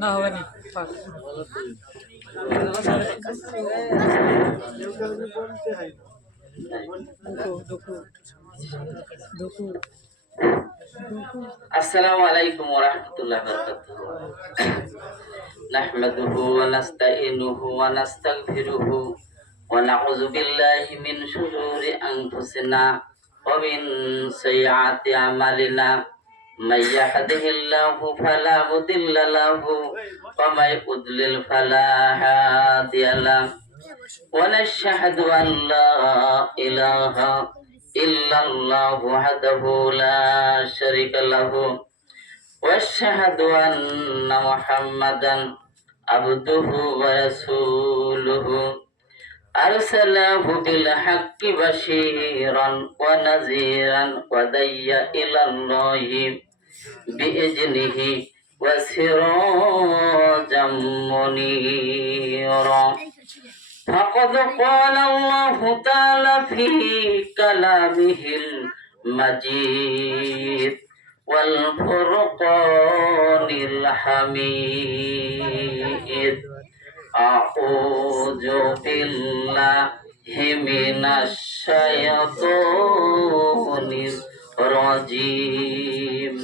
না হবে না আসসালামু আলাইকুম ওয়া রাহমাতুল্লাহি ওয়া বারাকাতুহু নাহমাদুহু ওয়া নাস্তাঈনুহু ওয়া নাস্তাগফিরুহু ওয়া নাউযু বিল্লাহি মিন শুরুরি আনফুসিনা ওয়া মিন সাইয়্যাতি আমালিনা may yahdihillahu fala mudilla lahu wa may yudlil fala hadiya lahu wa nashhadu an la ilaha illallah wahdahu la sharika lahu wa ashhadu anna muhammadan abduhu wa rasuluhu arsalahu bil haqqi bashiran wa naziran wa dayya ila allahi bi ijnihi wa sirajan munira. Faqad qala Allah ta'ala fi kalamihil majid wal furqanil hamid. A'udzu billahi minasy syaithanir rajim.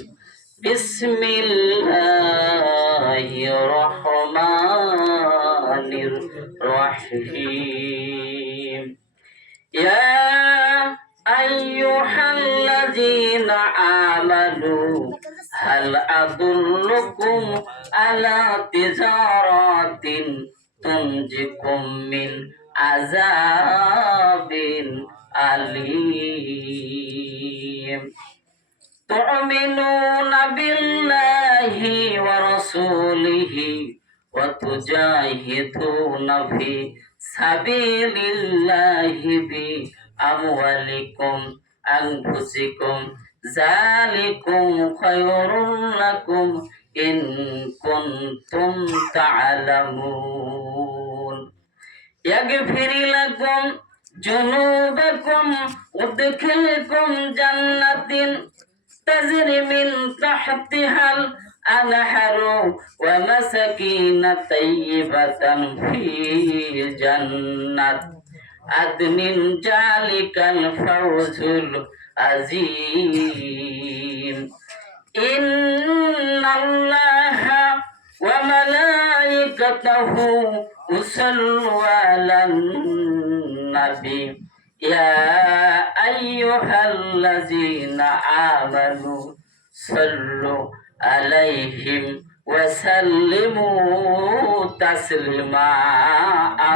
Bismillahirrahmanir rahim. Ya ayyuhalladzina amanu hal adullukum ala tijaratin tunjikum min azabin alim. Tu'minuna billahi wa rasulihi wa tujahiduna fi sabilillahi bi amwalikum anfusikum zalikum khairun lakum in kuntum ta'lamun. Yaghfir lakum junubakum udkhilkum jannatin tajri min tahtihal anharu wa masakin tayyibatan fi jannat adnin jalikal fawzul azim. Innallaha wa malaikatahu yusallu 'alan nabi ya ayyuhallazina amanu sallu 'alaihim wa sallimu taslima.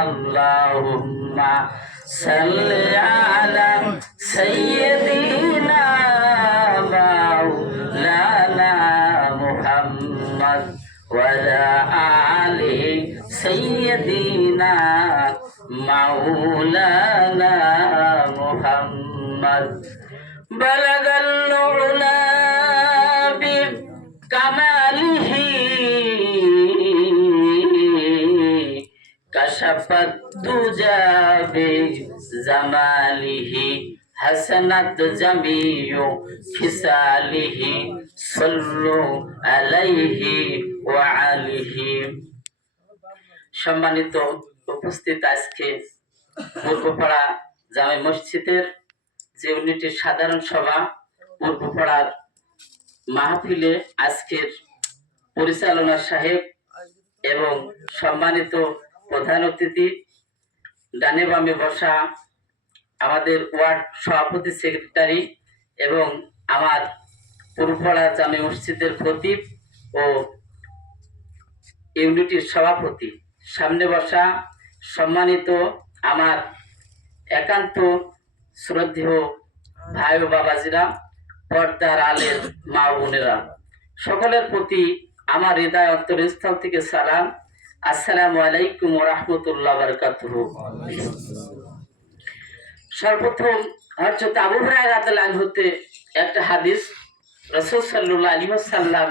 Allahumma salli 'ala sayyidina maulana Muhammad wa ala ali sayyidina maulana Muhammad. Balagal ula bi kamalihi kashafat duja bi zamalihi hasanat jamiyu kisalihi sallu alayhi wa alihi. সম্মানিত উপস্থিত, আজকে পূর্বপাড়া জামে মসজিদের যে ইউনিটের সাধারণ সভা পূর্বপাড়ার মাহফিলে আজকের পরিচালনা সাহেব এবং সম্মানিত প্রধান অতিথি, ডানে বামে বসা আমাদের ওয়ার্ড সভাপতি সেক্রেটারি এবং আমার পূর্বপাড়া জামে মসজিদের খতিব ও ইউনিটির সভাপতি, সামনে বসা সম্মানিত আমার একান্ত শ্রদ্ধেয় ভাই ও বাবাজিরা, পর্দার আলের মা বোনেরা, সকলের প্রতি আমার হৃদয় অন্তরস্থল থেকে সালাম। আসসালামু আলাইকুম ওয়া রাহমাতুল্লাহি ওয়া বারাকাতুহু। সর্বপ্রথম হযরত আবু হুরায়রা রাদিয়াল্লাহু আনহু হতে একটা হাদিস রাসূল সাল্লাল্লাহু আলাইহি ওয়াসাল্লাম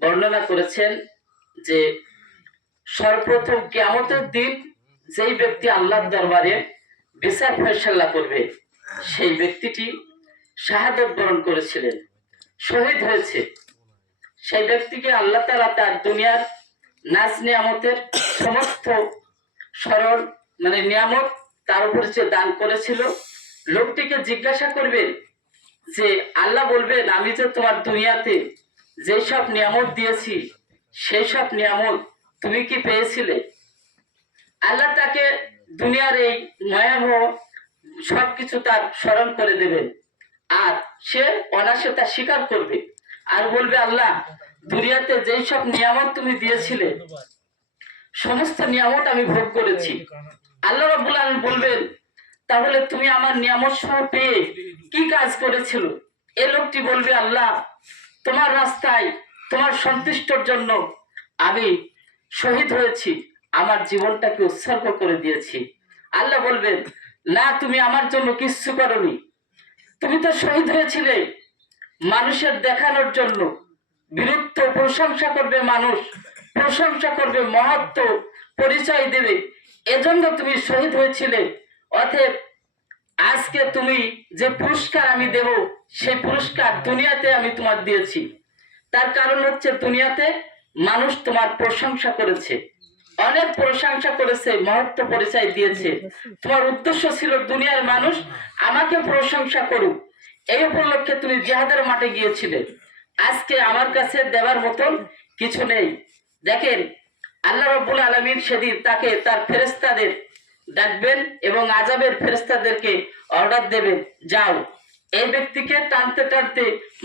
বর্ণনা করেছেন যে সর্বপ্রথম কিয়ামতের দিন যেই ব্যক্তি আল্লাহর দরবারে বিচার ফয়সালা করবে সেই ব্যক্তিটি শাহাদত বরণ করেছিলেন, শহীদ হয়েছে। সেই ব্যক্তিকে আল্লাহ তাআলা তার দুনিয়ার নাজ নিয়ামতের সমস্ত স্মরণ নিয়ামত তার উপর যে দান করেছিল, লোকটিকে জিজ্ঞাসা করবেন যে আল্লাহ বলবেন, আমি যে তোমার দুনিয়াতে যেসব নিয়ামত দিয়েছি সেই সব নিয়ামত তুমি কি পেয়েছিলে? আল্লাহ তাকে দুনিয়ার এই ভয়াবহ সবকিছু তার স্মরণ করে দেবেন, আর সে অনায়াসে তা স্বীকার করবে আর বলবে, আল্লাহ দুনিয়াতে যেই সব নিয়ামত তুমি দিয়েছিলে সমস্ত নিয়ামত আমি ভোগ করেছি। আল্লাহ রাব্বুল আলামিন বলবেন, তাহলে তুমি আমার নিয়ামত সহ পেয়ে কি কাজ করেছিল? এই লোকটি বলবে, আল্লাহ তোমার রাস্তায় তোমার সন্তুষ্টর জন্য আমি শহীদ হয়েছি, আমার জীবনটাকে উৎসর্গ করে দিয়েছি। আল্লাহ বলবেন, না তুমি আমার জন্য কিচ্ছু করনি, তুমি তো শহীদ হয়েছিলে মানুষের দেখানোর জন্য। বীরত্ব প্রশংসা করবে মানুষ, প্রশংসা করবে, মহত্ব পরিচয় দেবে, এজন্য তুমি শহীদ হয়েছিলে। অতএব আজকে তুমি যে পুরস্কার আমি দেব সেই পুরস্কার দুনিয়াতে আমি তোমার দিয়েছি। তার কারণ হচ্ছে দুনিয়াতে মানুষ তোমার প্রশংসা করেছে, অনেক প্রশংসা করেছে, মহত্ব পরিচয় দিয়েছে। তোমার উদ্দেশ্য ছিল দুনিয়ার মানুষ আমাকে প্রশংসা করুক, এই উপলক্ষে তুমি জিহাদের মাঠে গিয়েছিলে। আজকে আমার কাছে দেওয়ার মতন কিছু নেই। দেখেন আল্লাহ রাব্বুল আলামিন সেদিন তাকে তার ফেরেশতাদের ডাকবেন এবং আযাবের ফেরেশতাদেরকে অর্ডার দেবেন, যাও এই ব্যক্তিকে টানতে টানতে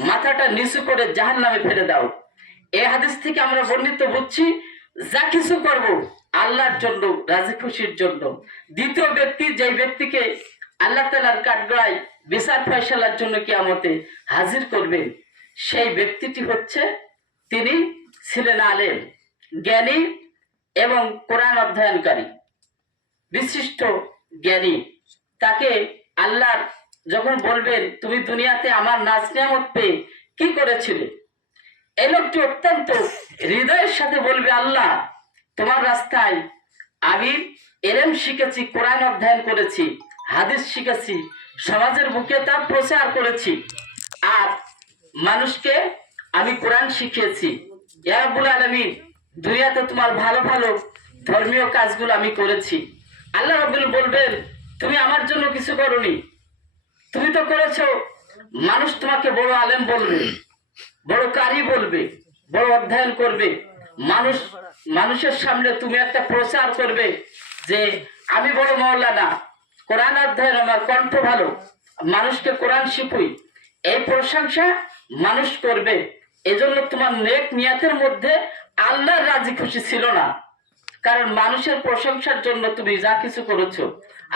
মাথাটা নিচু করে জাহান্নামে ফেলে দাও। এই হাদিস থেকে আমরা বর্ণিত বুঝছি, যা কিছু করব আল্লাহর জন্য, রাজি খুশির জন্য। দ্বিতীয় ব্যক্তি, যে ব্যক্তিকে আল্লাহ তাআলার কাঠগড়ায় বিচার ফয়সালার জন্য কিয়ামতে হাজির করবেন, সেই ব্যক্তিটি হচ্ছে, তিনি ছিলেন আলেম, জ্ঞানী এবং কোরআন অধ্যয়নকারী, বিশিষ্ট জ্ঞানী। তাকে আল্লাহ যখন বলবেন, তুমি দুনিয়াতে আমার নাজ নিয়ামত পেয়ে কি করেছিলে? এই লোকটি অত্যন্ত হৃদয়ের সাথে বলবে, আল্লাহ তোমার রাস্তায় আমি এলেম শিখেছি, কোরআন অধ্যয়ন করেছি, হাদিস শিখেছি, সমাজের বুকে তা প্রচার করেছি, আর মানুষকে আমি কোরআন শিখিয়েছি। ইয়া রাব্বুল আলামিন, দুনিয়াতে তোমার ভালো ভালো ধর্মীয় কাজগুলো আমি করেছি। আল্লাহ রাব্বুল বলবেন, তুমি আমার জন্য কিছু করনি, তুমি তো করেছো। মানুষ তোমাকে বড় আলেম বলবে, বড় কারি বলবে, বড় অধ্যয়ন করবে। মানুষের সামনে তুমি একটা প্রচার করবে যে আমি বড় মাওলানা, কোরআন অধ্যয়ন আমার কণ্ঠ ভালো, মানুষকে কোরআন শিখুই, এই প্রশংসা মানুষ করবে। এজন্য তোমার নেক নিয়াতের মধ্যে আল্লাহর রাজি খুশি ছিল না, কারণ মানুষের প্রশংসার জন্য তুমি যা কিছু করেছো,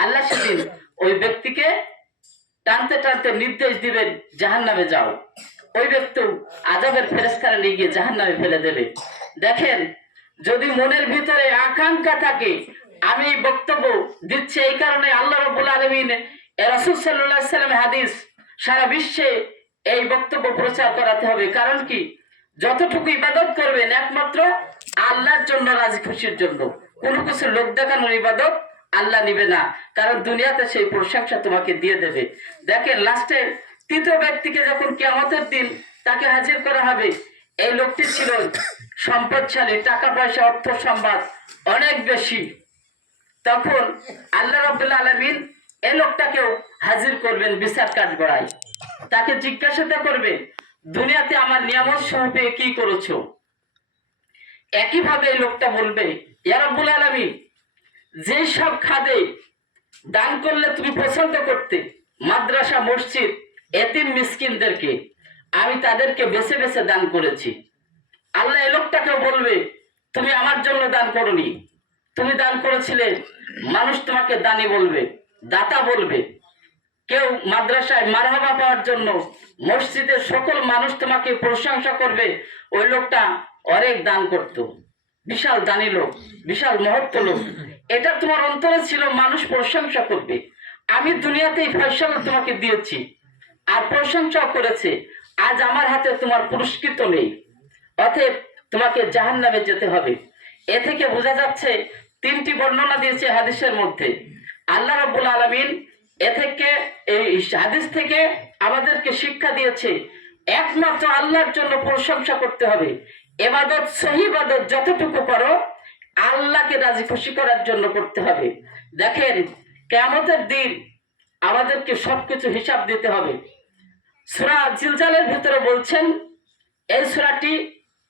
আল্লাহ সেদিন ওই ব্যক্তিকে টানতে টানতে নির্দেশ দিবেন, জাহান্নামে যাও। ওই ব্যক্তি আযাবের ফেরেশতারা নিয়ে গিয়ে জাহান্নামে ফেলে দেবে। দেখেন, যদি মনের ভিতরে আকাঙ্ক্ষা থাকে, আমি বক্তব্য দিচ্ছি এই কারণে, আল্লাহ রাব্বুল আলামিন রাসূল সাল্লাল্লাহু আলাইহি সাল্লাম হাদিস সারা বিশ্বে এই বক্তব্য প্রচার করাতে হবে। কারণ কি, যতটুকু ইবাদত করবেন একমাত্র আল্লাহর জন্য, রাজি খুশির জন্য। কোনো কিছু লোক দেখানোর ইবাদত আল্লাহ নিবে না, কারণ দুনিয়াতে সেই প্রশংসা তোমাকে দিয়ে দেবে। দেখেন লাস্টে তৃতীয় ব্যক্তিকে যখন কিয়ামতের দিন তাকে হাজির করা হবে, এই লোকটি ছিল সম্পদশালী, টাকা পয়সা অর্থ সম্পদ অনেক বেশি। তখন আল্লাহ রাব্বুল আলামিন এই লোকটাকেও হাজির করবেন বিচার কাঠগড়ায়। তাকে জিজ্ঞাসা করবে, দুনিয়াতে আমার নিয়ামত সহ পেয়ে কি করেছো? একইভাবে এই লোকটা বলবে, ইয়া রাব্বুল আলামিন, যে সব খাদে দান করলে তুমি পছন্দ করতে, মাদ্রাসা মসজিদ এতিম মিসকিনদেরকে, আমি তাদেরকে বেছে বেছে দান করেছি। আল্লাহ এই লোকটাকেও বলবে, তুমি আমার জন্য দান করনি, তুমি দান করেছিলে, মানুষ তোমাকে দানি বলবে, দাতা বলবে। কেউ মাদ্রাসায় মারহাবা পাওয়ার জন্য, মসজিদের সকল মানুষ তোমাকে প্রশংসা করবে, ওই লোকটা অনেক দান করত, বিশাল দানি লোক, বিশাল মহত্ব লোক। এটা তোমার অন্তরে ছিল, মানুষ প্রশংসা করবে। আমি দুনিয়াতেই ফয়সালা তোমাকে দিয়েছি আর প্রশংসা করেছে, আজ আমার হাতে তোমার পুরস্কৃত নেই, অতএব তোমাকে জাহান্নামে যেতে হবে। এ থেকে বোঝা যাচ্ছে, তিনটি বর্ণনা দিয়েছে হাদিসের মধ্যে। আল্লাহ রাব্বুল আলামিন এ থেকে, এই হাদিস থেকে আমাদেরকে শিক্ষা দিয়েছে একমাত্র আল্লাহর জন্য প্রশংসা করতে হবে। ইবাদত, সহি ইবাদত যতটুকু করো আল্লাহকে রাজি খুশি করার জন্য করতে হবে। দেখেন, কিয়ামতের দিন আমাদেরকে সবকিছু হিসাব দিতে হবে। সূরা জিলজালের ভিতরে বলছেন, এই সূরাটি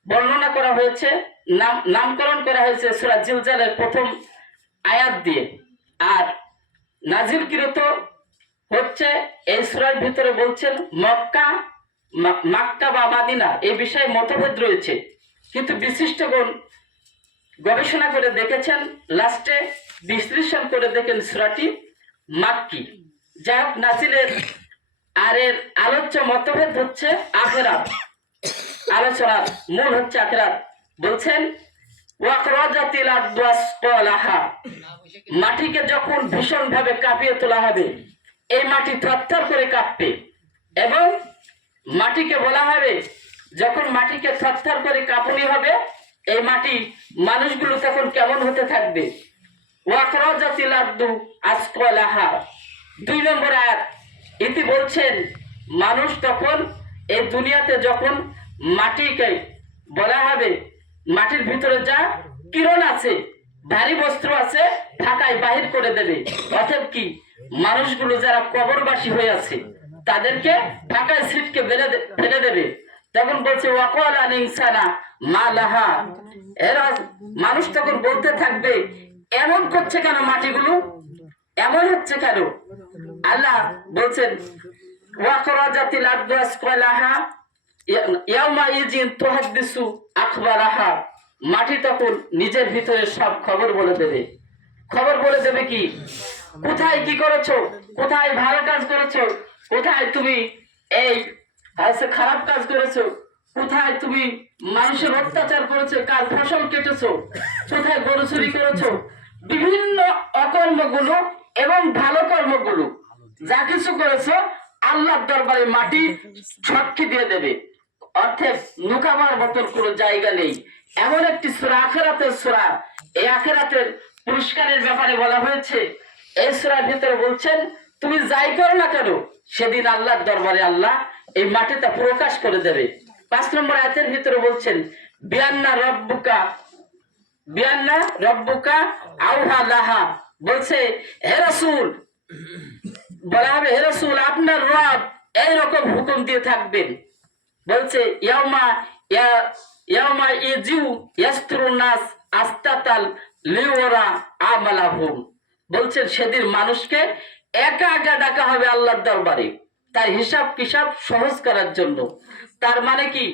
বর্ণনা করা হয়েছে, নামকরণ করা হয়েছে সূরা জিলজালের প্রথম আয়াত দিয়ে। আর নাজিলকৃত হচ্ছে এই সূরার ভিতরে বলছেন মক্কা বা মাদিনা, এই বিষয়ে মতভেদ রয়েছে, কিন্তু বিশিষ্টগণ গবেষণা করে দেখেছেন, লাস্টে বিশ্লেষণ করে দেখেন সূরাটি মাক্কি। যাই হোক, নাজিলের আর এর আলোচ্য মতভেদ হচ্ছে আখিরাত, আলোচনার মূল হচ্ছে আখিরাত। বলছেন ওয়াকরাজাতিল আরদু আসকালাহা, মাটিকে যখন ভীষণ ভাবে কাঁপিয়ে তোলা হবে, এই মাটি থরথর করে কাঁপবে। এবং মাটিকে বলা হবে, যখন মাটিকে থরথর করে কাঁপুনি হবে, এই মাটি মানুষগুলো তখন কেমন হতে থাকবে। ওয়াকরাজাতিল আরদু আসকালাহা, 2 নম্বর আয়াত। ইতি বলছেন মানুষ তখন এই দুনিয়াতে যখন মাটিকে বলা হবে, মাটির ভিতরে যা কিরণ আছে, ভারী বস্ত্র আছে, ফাঁকায় বাহির করে দেবে। অতএব কি, মানুষগুলো যারা কবরবাসী হয়ে আছে তাদেরকে ফাঁকায় ছিটকে ফেলে দেবে। তখন বলছে ওয়াকাল আল ইনসানা মা লাহা, এরা মানুষ তখন বলতে থাকবে, এমন করছে কেন মাটিগুলো, এমন হচ্ছে কেন। আল্লাহ বলছেন ওয়াকরাজাতিল আরদু আসকালাহা ইয়াউমা ইযিন তুহাদ্দিসু আখবারাহা, মাটি তখন নিজের ভিতরে সব খবর বলে দেবে। খবর বলে দেবে কি, কোথায় কি করেছো, কোথায় ভালো কাজ করেছো, কোথায় তুমি এই খারাপ কাজ করেছো, কোথায় তুমি মানুষের অত্যাচার করেছো, কার ফসল কেটেছো, কোথায় গরু চুরি করেছো, বিভিন্ন অকর্মগুলো এবং ভালো কর্মগুলো যা কিছু করেছো আল্লাহর দরবারে মাটি সাক্ষী দিয়ে দেবে। অর্থাৎ নুকাবার মতন কোনো জায়গা নেই। এমন একটি সূরা, আখিরাতের সূরা, এই আখিরাতের পুরস্কারের ব্যাপারে বলা হয়েছে। এই সূরার ভিতরে বলছেন তুমি যাই করো না কেন, সেদিন আল্লাহর দরবারে আল্লাহ এই মাটিটা প্রকাশ করে দেবে। 5 নম্বর আয়াতের ভিতরে বলছেন বিআন্না রব্বুকা আউহা লাহা, বলছে হে রাসূল, বলা হবে হে রাসূল আপনার রব এইরকম হুকুম দিয়ে থাকবেন। বলছে ইয়াউমা ইয়াজিউ ইয়াসতুরুন নাস আস্তাতাল লিওরা আমালাহুম, বলছেন সেদিন মানুষকে একা একা ডাকা হবে আল্লাহর দরবারে তার হিসাব কিসাব সহজ করার জন্য। তার মানে কি,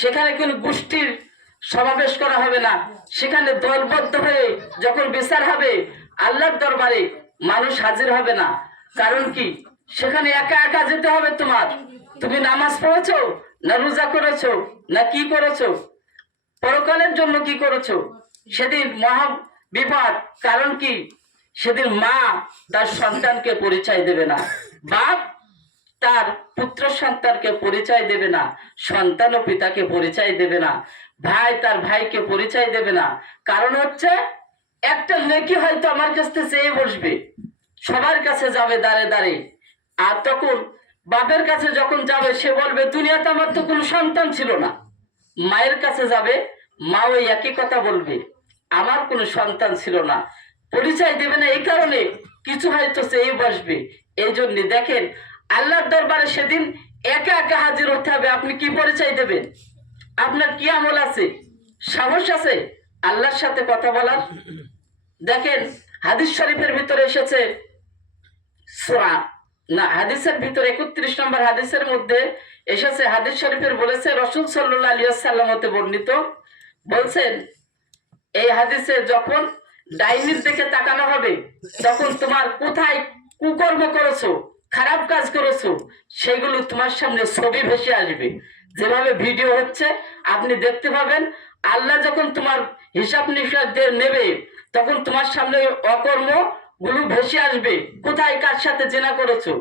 সেখানে কোনো গোষ্ঠীর সমাবেশ করা হবে না, সেখানে দলবদ্ধ হয়ে যখন বিচার হবে আল্লাহর দরবারে মানুষ হাজির হবে না। কারণ কি, সেখানে একা একা যেতে হবে তোমার। তুমি নামাজ পড়েছো না রোজা করেছো না কি করেছো, পরকালের জন্য কি করেছো, সেদিন মহা বিপদ। কারণ কি, সেদিন মা তার সন্তানকে পরিচয় দেবে না, বাপ তার পুত্র সন্তানকে পরিচয় দেবে না, সন্তান ও পিতাকে পরিচয় দেবে না, ভাই তার ভাইকে পরিচয় দেবে না। কারণ হচ্ছে একটা নেকি হয়তো আমার কাছে চেয়ে বসবে, সবার কাছে যাবে দাঁড়ে দাঁড়ে। আর তখন বাপের কাছে যখন যাবে সে বলবে দুনিয়াতে আমার তো কোনো সন্তান ছিল না। মায়ের কাছে যাবে, মা ওই একই কথা বলবে, আমার কোনো সন্তান ছিল না। পরিচয় দেবে না, এই কারণে কিছু হয়তো চেয়ে বসবে। এই জন্য দেখেন আল্লাহর দরবারে সেদিন একা একা হাজির হতে হবে। আপনি কি পরিচয় দেবেন? আপনার কি আমল আছে, সাহস আছে আল্লাহর সাথে কথা বলার? দেখেন হাদিস শরীফের ভিতরে এসেছে, সূরা না হাদিসের ভিতরে 31 নম্বর হাদিসের মধ্যে এসেছে, হাদিস শরীফের বলেছে রাসূল সাল্লাল্লাহু আলাইহি ওয়াসাল্লাম হতে বর্ণিত, বলছেন এই হাদিসে যখন ডাইনির দিকে তাকানো হবে তখন তোমার কোথায় কুকর্ম করেছো, খারাপ কাজ করেছো, সেগুলো তোমার সামনে ছবি ভেসে আসবে। যেভাবে ভিডিও হচ্ছে আপনি দেখতে পাবেন। আল্লাহ যখন তোমার হিসাব নিকাশ নেবে তখন তোমার সামনে অকর্ম গুলো ভেসে আসবে। কোথায় কার সাথে জেনা করেছো,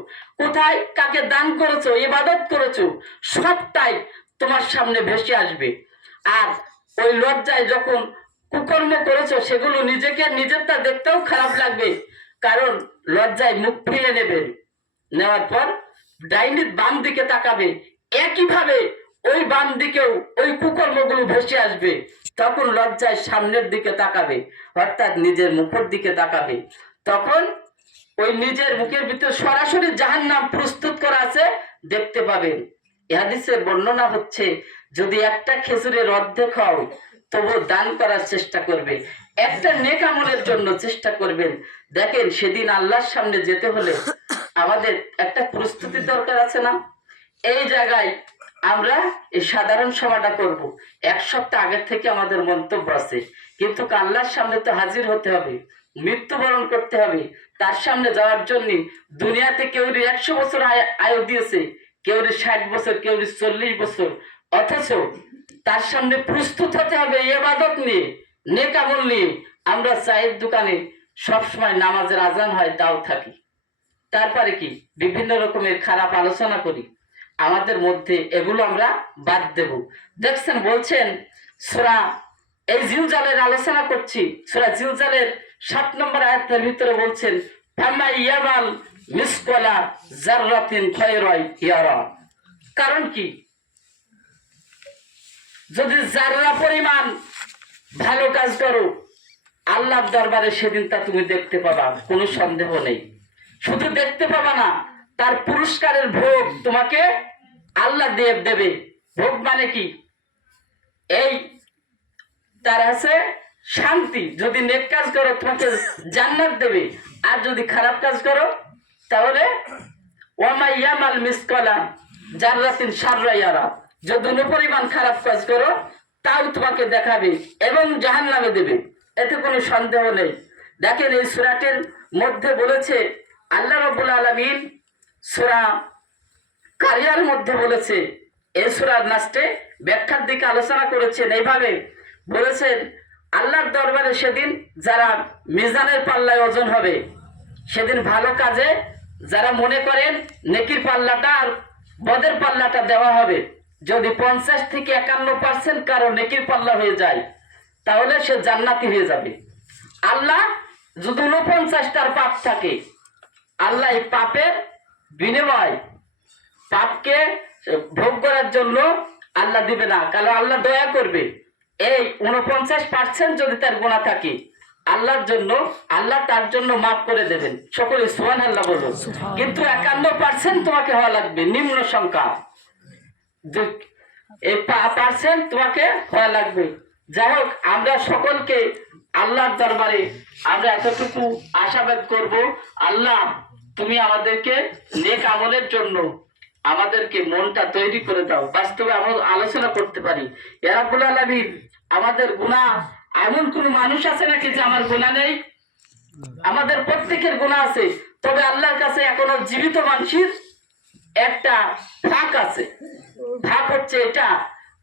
কোথায় কাকে দান করেছো, ইবাদত করেছো, সবটাই তোমার সামনে ভেসে আসবে। আর ওই লজ্জায় যখন কুকর্ম করেছো সেগুলো নিজেরটা দেখতেও খারাপ লাগবে। কারণ লজ্জায় মুখ ফিরে নেবে, নেওয়ার পর ডাইনির বাম দিকে তাকাবে, একইভাবে ওই বাম দিকেও ওই কুকর্মগুলো ভেসে আসবে। তখন লজ্জায় সামনের দিকে তাকাবে, অর্থাৎ নিজের মুখের দিকে তাকাবে। তখন ওই নিজের মুখের ভিতরে সরাসরি জাহান্নাম প্রস্তুত করা আছে, দেখতে পাবেন। এই হাদিসের বর্ণনা হচ্ছে, যদি একটা খেজুরের অর্ধেক হও তবু দান করার চেষ্টা করবে, একটা নেক আমলের জন্য চেষ্টা করবেন। দেখেন, সেদিন আল্লাহর সামনে যেতে হলে আমাদের একটা প্রস্তুতি দরকার আছে না? এই জায়গায় আমরা এই সাধারণ সভাটা করব, এক সপ্তাহ আগের থেকে আমাদের মন্তব্য আছে, কিন্তু আল্লাহর সামনে তো হাজির হতে হবে, মৃত্যুবরণ করতে হবে। তার সামনে যাওয়ার জন্য দুনিয়াতে কেউ 100 বছর আয়ু দিয়েছে, কেউ 60 বছর, কেউ 40 বছর, অথচ তার সামনে প্রস্তুত হতে হবে ইবাদত নিয়ে, নেক আমল নিয়ে। আমরা চায়ের দোকানে সবসময় নামাজের আজান হয় তাও থাকি, তারপরে কি বিভিন্ন রকমের খারাপ আলোচনা করি। আমাদের মধ্যে এগুলো আমরা বাদ দেব। দেখছেন, বলছেন সূরা এই জিলজালের আলোচনা করছি, সূরা জিলজালের 7 নম্বর আয়াতের ভিতরে বলছেন, ফামা ইয়ামাল মিসকালা যাররাতিন খায়রান ইয়ারা। কারণ কি? যদি যাররা পরিমাণ ভালো কাজ করো, আল্লাহর দরবারে সেদিন তা তুমি দেখতে পাবা, কোনো সন্দেহ নেই। শুধু দেখতে পাবা না, তার পুরস্কারের ভোগ তোমাকে আল্লাহ দেবে। ভোগ মানে কি? এই তার আছে শান্তি। যদি নেক কাজ করো তোমাকে জান্নাত দেবে, আর যদি খারাপ কাজ করো তাহলে ওয়ামা ইয়ামাল মিসকালা যাররাতিন শাররা ইয়ারা, যদি পরিমাণ খারাপ কাজ করো তাও তোমাকে দেখাবে এবং জাহান্নামে দেবে, এতে কোনো সন্দেহ নেই। দেখেন, এই সূরাটির মধ্যে বলেছে আল্লাহ রাব্বুল আলামিন, সূরা কারিয়ার মধ্যে বলেছে, এই সূরার লাস্টে ব্যাখ্যার দিকে আলোচনা করেছেন, এইভাবে বলেছেন, আল্লাহর দরবারে সেদিন যারা মিজানের পাল্লায় ওজন হবে, সেদিন ভালো কাজে যারা মনে করেন নেকির পাল্লাটা আর বদের পাল্লাটা দেওয়া হবে, যদি 50 থেকে 51% কারো নেকির পাল্লা হয়ে যায় তাহলে সে জান্নাতি হয়ে যাবে। আল্লাহ যদি 49টার পাপ থাকে, আল্লাহ এই পাপের বিনিময়, পাপকে ভোগ করার জন্য আল্লাহ দিবে না, কারণ আল্লাহ দয়া করবে। এই 49% যদি তার গুনাহ থাকে আল্লাহর জন্য, আল্লাহ তার জন্য মাফ করে দেবেন। সকলে সুবহানাল্লাহ বলুন। কিন্তু 51% তোমাকে হওয়া লাগবে, নিম্ন সংখ্যা, এই পার্সেন্ট তোমাকে হওয়া লাগবে। যাই হোক, আমরা সকলকে আল্লাহর দরবারে আমরা এতটুকু আশাবাদ করব, আল্লাহ তুমি আমাদেরকে নেক আমলের জন্য আমাদেরকে মনটা তৈরি করে দাও, বাস্তবে আমরা আলোচনা করতে পারি। ইয়া রাব্বুল আলামিন, আমাদের গুনাহ, এমন কোন মানুষ আছে নাকি যে আমার গুনাহ নেই? আমাদের প্রত্যেকের গুনাহ আছে, তবে আল্লাহর কাছে এখনো জীবিত মানুষের একটা ফাঁক আছে। ফাঁক হচ্ছে এটা,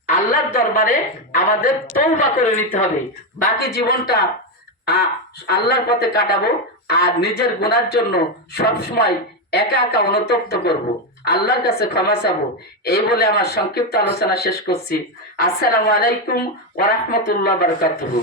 আল্লাহর দরবারে আমাদের তওবা করে নিতে হবে, বাকি জীবনটা আল্লাহর পথে কাটাবো, আর নিজের গুনার জন্য সবসময় একা একা অনুতপ্ত করব, আল্লাহর কাছে ক্ষমা চাবো। এই বলে আমার সংক্ষিপ্ত আলোচনা শেষ করছি। আসসালামু আলাইকুম ওয়া রাহমাতুল্লাহি ওয়া বারাকাতুহু।